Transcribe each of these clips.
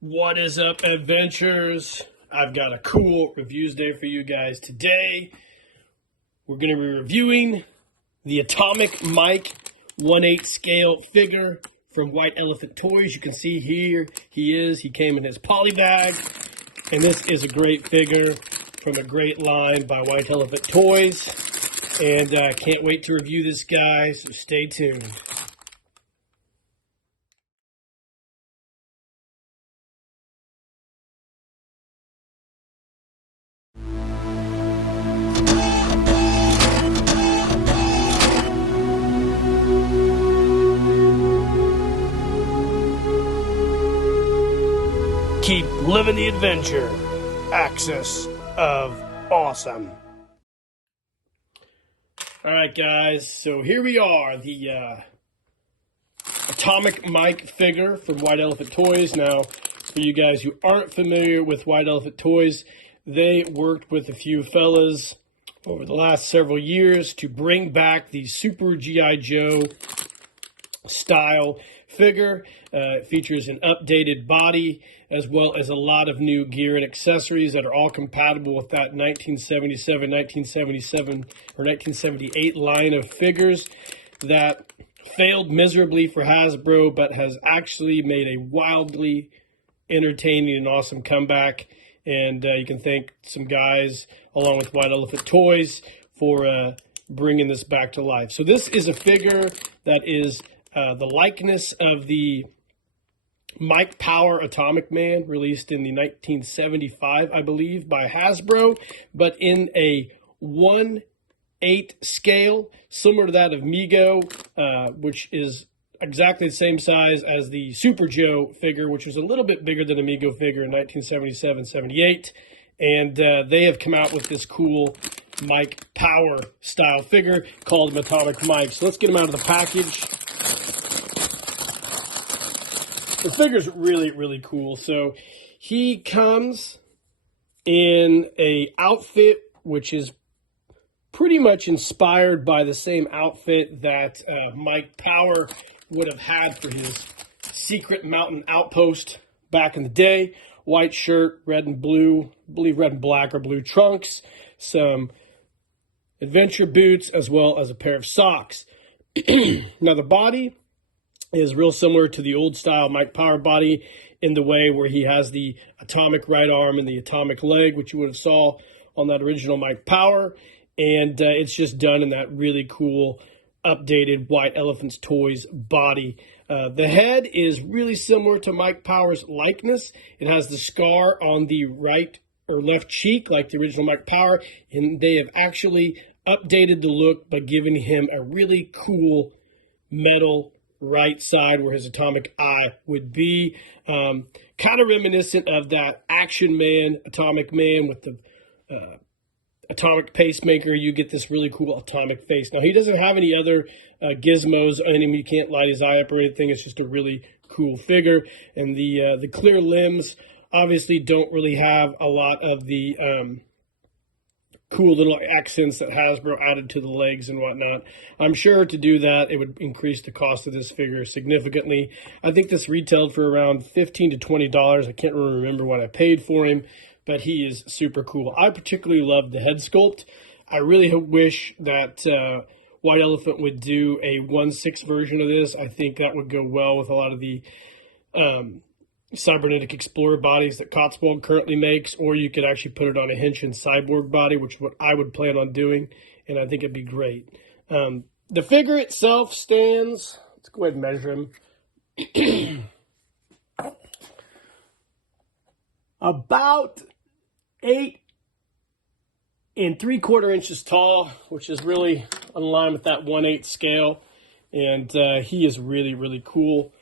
What is up, adventurers? I've got a cool reviews day for you guys today. We're going to be reviewing the Atomic Mike 1/8 scale figure from White Elephant Toyz. You can see here he came in his poly bag, and this is a great figure from a great line by White Elephant Toyz, and I can't wait to review this guy, so stay tuned. Keep living the adventure. Axis of awesome. All right, guys. So here we are, the Atomic Mike figure from White Elephant Toyz. Now, for you guys who aren't familiar with White Elephant Toyz, they worked with a few fellas over the last several years to bring back the Super G.I. Joe style figure. It features an updated body as well as a lot of new gear and accessories that are all compatible with that 1977, 1978 line of figures that failed miserably for Hasbro, but has actually made a wildly entertaining and awesome comeback. And you can thank some guys along with White Elephant Toyz for bringing this back to life. So this is a figure that is the likeness of the Mike Power Atomic Man, released in the 1975, I believe, by Hasbro, but in a 1/8 scale, similar to that of Mego, which is exactly the same size as the Super Joe figure, which was a little bit bigger than a Mego figure in 1977-78. And they have come out with this cool Mike Power style figure called Atomic Mike. So let's get him out of the package. The figure's really, really cool. So he comes in a outfit which is pretty much inspired by the same outfit that Mike Power would have had for his secret mountain outpost back in the day. White shirt, red and blue, I believe red and black or blue trunks, some adventure boots, as well as a pair of socks. Now the body is real similar to the old style Mike Power body in the way where he has the atomic right arm and the atomic leg, which you would have saw on that original Mike Power. And it's just done in that really cool updated White Elephant Toyz body. The head is really similar to Mike Power's likeness. It has the scar on the right or left cheek like the original Mike Power, and they have actually updated the look by giving him a really cool metal right side where his atomic eye would be. Kind of reminiscent of that Action Man, Atomic Man with the atomic pacemaker. You get this really cool atomic face. Now, he doesn't have any other gizmos on him. You can't light his eye up or anything. It's just a really cool figure. And the clear limbs obviously don't really have a lot of the cool little accents that Hasbro added to the legs and whatnot. I'm sure to do that, it would increase the cost of this figure significantly. I think this retailed for around $15 to $20. I can't really remember what I paid for him, but he is super cool. I particularly love the head sculpt. I really wish that White Elephant would do a 1/6 version of this. I think that would go well with a lot of the cybernetic explorer bodies that Cotswold currently makes, or you could actually put it on a Henshin cyborg body, which is what I would plan on doing, and I think it'd be great. The figure itself stands, let's go ahead and measure him, about 8 3/4 inches tall, which is really in line with that 1/8 scale, and he is really, really cool.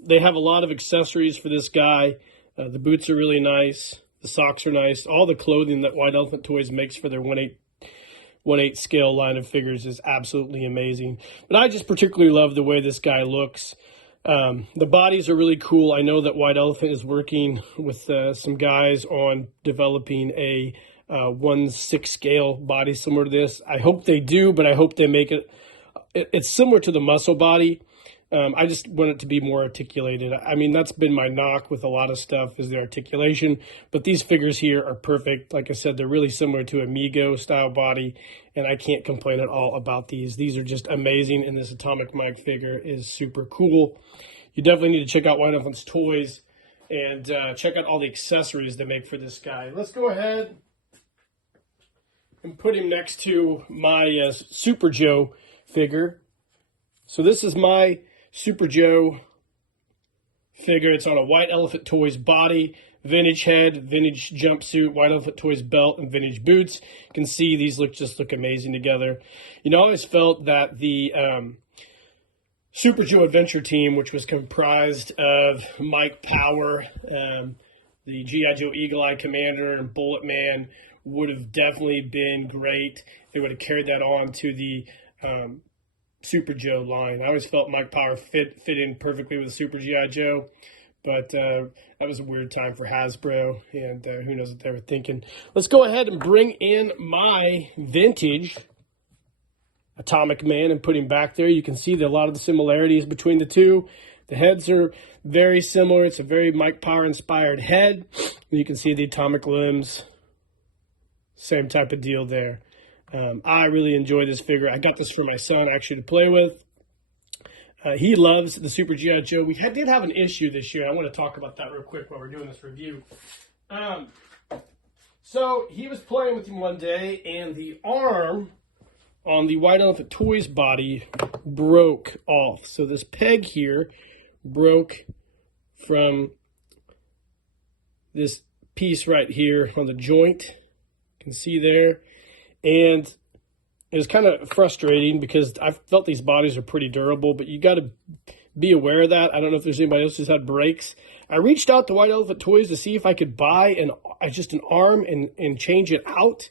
They have a lot of accessories for this guy. The boots are really nice. The socks are nice. All the clothing that White Elephant Toyz makes for their 1/8 scale line of figures is absolutely amazing. But I just particularly love the way this guy looks. The bodies are really cool. I know that White Elephant is working with some guys on developing a 1/6 scale body similar to this. I hope they do, but I hope they make it. It's similar to the muscle body I just want it to be more articulated. I mean, that's been my knock with a lot of stuff is the articulation, but these figures here are perfect. Like I said, they're really similar to Amigo style body, and I can't complain at all about these. These are just amazing, and this Atomic Mike figure is super cool. You definitely need to check out White Elephant Toyz and check out all the accessories they make for this guy. Let's go ahead and put him next to my Super Joe figure. So this is my Super Joe figure. It's on a White Elephant Toyz body, vintage head, vintage jumpsuit, White Elephant Toyz belt, and vintage boots. You can see these just look amazing together. You know, I always felt that the Super Joe Adventure team, which was comprised of Mike Power, the G.I. Joe Eagle Eye Commander, and Bullet Man, would have definitely been great. They would have carried that on to the Super Joe line. I always felt Mike Power fit in perfectly with Super G.I. Joe, but that was a weird time for Hasbro, and who knows what they were thinking. Let's go ahead and bring in my vintage Atomic Man and put him back there. You can see a lot of the similarities between the two. The heads are very similar. It's a very Mike Power inspired head. You can see the atomic limbs. Same type of deal there. I really enjoy this figure. I got this for my son actually to play with. He loves the Super G.I. Joe. We did have an issue this year. I want to talk about that real quick while we're doing this review. So he was playing with him one day, and the arm on the White Elephant Toyz body broke off. So this peg here broke from this piece right here on the joint. You can see there. And it was kind of frustrating because I felt these bodies are pretty durable, but you got to be aware of that. I don't know if there's anybody else who's had breaks. I reached out to White Elephant Toyz to see if I could buy just an arm and change it out.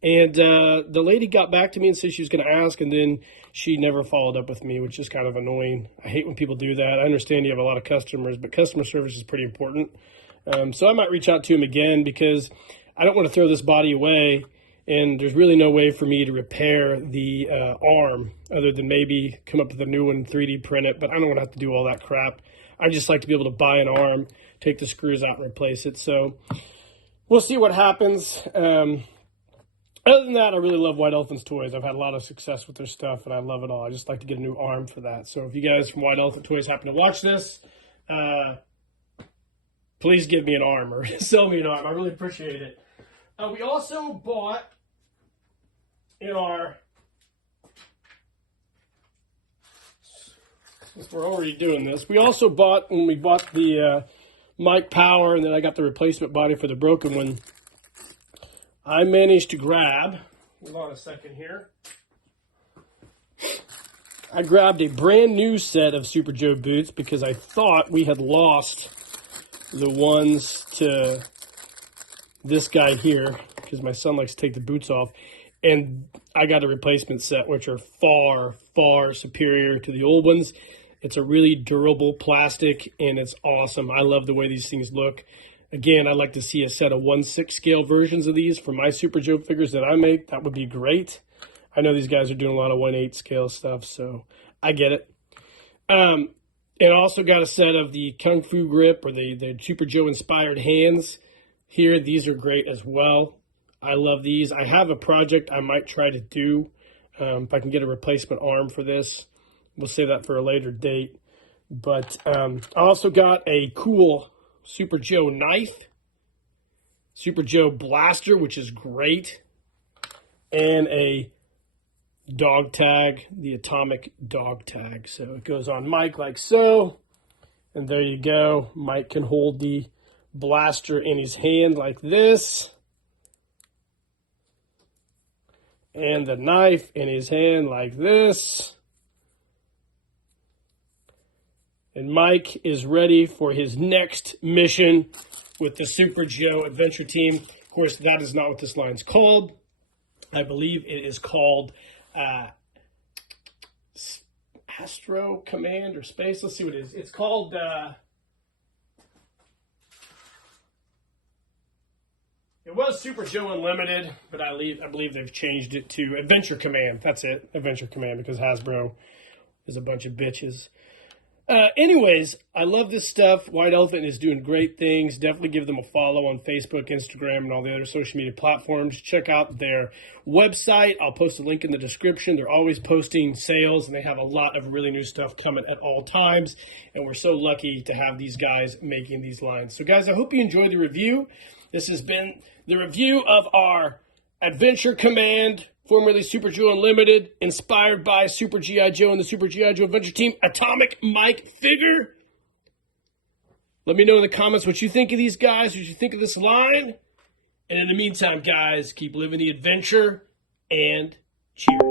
And the lady got back to me and said she was going to ask, and then she never followed up with me, which is kind of annoying. I hate when people do that. I understand you have a lot of customers, but customer service is pretty important. So I might reach out to him again because I don't want to throw this body away. And there's really no way for me to repair the arm other than maybe come up with a new one, 3D print it. But I don't want to have to do all that crap. I just like to be able to buy an arm, take the screws out, and replace it. So we'll see what happens. Other than that, I really love White Elephant Toyz. I've had a lot of success with their stuff, and I love it all. I just like to get a new arm for that. So if you guys from White Elephant Toyz happen to watch this, please give me an arm or sell me an arm. I really appreciate it. We also bought in our, since we're already doing this, we also bought, when we bought the Mike Power, and then I got the replacement body for the broken one, I managed to grab, hold on a second here, I grabbed a brand new set of Super Joe boots because I thought we had lost the ones to this guy here, because my son likes to take the boots off. And I got a replacement set, which are far, far superior to the old ones. It's a really durable plastic, and it's awesome. I love the way these things look. Again, I'd like to see a set of 1/6 scale versions of these for my Super Joe figures that I make. That would be great. I know these guys are doing a lot of 1/8 scale stuff, so I get it. And I also got a set of the Kung Fu Grip, or the Super Joe inspired hands here. These are great as well. I love these. I have a project I might try to do if I can get a replacement arm for this. We'll save that for a later date. But I also got a cool Super Joe knife, Super Joe blaster, which is great, and a dog tag, the Atomic dog tag. So it goes on Mike like so, and there you go. Mike can hold the blaster in his hand like this, and the knife in his hand like this. And Mike is ready for his next mission with the Super Joe Adventure Team. Of course, that is not what this line's called. I believe it is called Astro Command or Space. Let's see what it is. It's called it was Super Joe Unlimited, but I believe they've changed it to Adventure Command. That's it, Adventure Command, because Hasbro is a bunch of bitches. Anyways, I love this stuff. White Elephant is doing great things. Definitely give them a follow on Facebook, Instagram, and all the other social media platforms. Check out their website. I'll post a link in the description. They're always posting sales, and they have a lot of really new stuff coming at all times. And we're so lucky to have these guys making these lines. So, guys, I hope you enjoyed the review. This has been the review of our Adventure Command, formerly Super Joe Unlimited, inspired by Super G.I. Joe and the Super G.I. Joe Adventure Team Atomic Mike figure. Let me know in the comments what you think of these guys, what you think of this line. And in the meantime, guys, keep living the adventure and cheers.